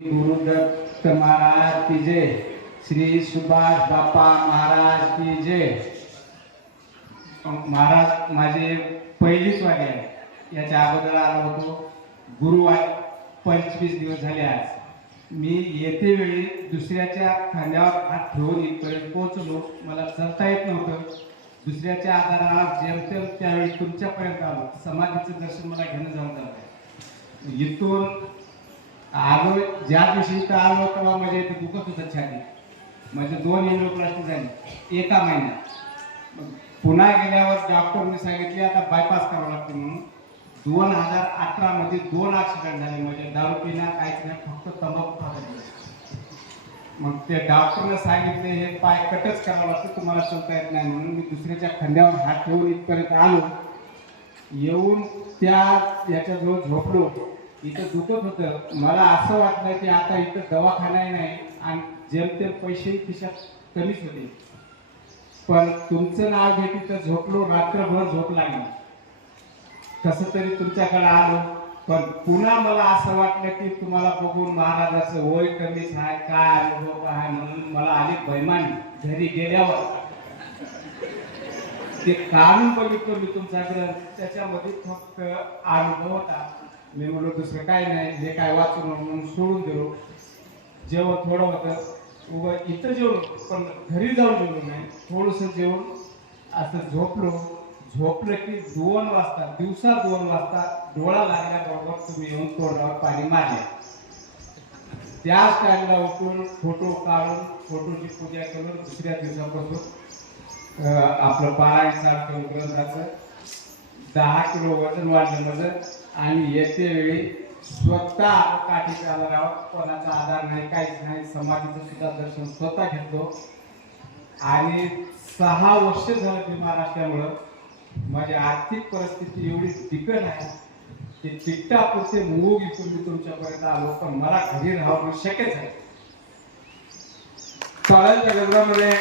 गुरुदत्त महाराज की जय, श्री सुभाष बापा महाराज की जय। महाराज माझे पहिलीच वारी आहे। याच्या अगोदर आलो होतो गुरुवार 25 दिवस झाले। आज मी येते वेळी दुसऱ्याच्या खांद्यावर हात ठेवून इथपर्यंत पोहोचलो। मला चलता येत नव्हतं। दुसऱ्याच्या आधारावर जेमतेम त्यावेळी तुमच्यापर्यंत आलो। समाधीचं दर्शन मला घेणं जमतं। इथून आलो, ज्या दिवशी इथं आलो तेव्हा माझ्या इथे दुखत होतं छाती। म्हणजे 2 एंजिओप्लास्टी झाली एका महिन्यात। पुन्हा गेल्यावर डॉक्टरने सांगितले आता बायपास करावं लागते म्हणून। 2018 मध्ये 2 ॲक्सिडेंट झाले म्हणजे दारू पिणं काहीच नाही, फक्त तंबाखू खात। मग ते डॉक्टरने सांगितले हे पाय कटच करावं लागतं, तुम्हाला चलता येत नाही म्हणून मी दुसऱ्याच्या खांद्यावर हात ठेवून इथपर्यंत आलो। येऊन त्या याच्याजवळ झोपलो। इथं दुखत होतं। मला असं वाटलं की आता इथं दवाखानाही नाही आणि जेमतेम पैसेही खिशात कमीच होते। पण तुमचं नाव घेत इथं झोपलो, रात्रभर झोप लागली। कसं तरी तुमच्याकडे आलो। पण पुन्हा मला असं वाटलं की तुम्हाला बघून महाराजाचं वय कमीच आहे, काय अनुभव आहे म्हणून मला आली बैमानी। घरी गेल्यावर ते काढून बघितलं मी तुमच्याकडे, त्याच्यामध्ये फक्त अनुभव होता। मी म्हणलो दुसरं काय नाही, हे काय वाचून म्हणून सोडून दिलो। जेवण थोडं होतं उभं इथं जेवलो, पण घरी जाऊन जेवलो नाही। थोडंसं जेवण असं झोपलं की 2 वाजता, दिवसा 2 वाजता डोळा लागल्याबरोबर तुम्ही येऊन तोंडावर पाणी मारले। त्याच टाइमला उठून फोटो काढून फोटोची पूजा करून दुसऱ्या दिवसापासून आपलं पारायण सारखं ग्रंथाचं 10 किलो वजन वाढलं माझं। आणि येते वेळी स्वतः काठीच्या आधारावर, कोणाचा आधार नाही, काहीच नाही, समाधीचं सुद्धा दर्शन स्वतः घेतो। आणि 6 वर्ष झालं मी महाराष्ट्रामुळं माझी आर्थिक परिस्थिती एवढी बिकट आहे की तिकटापुरते मूग इथून मी तुमच्यापर्यंत आलो, पण मला घरी राहणं शक्यच आहे। चालेल त्या गजरामध्ये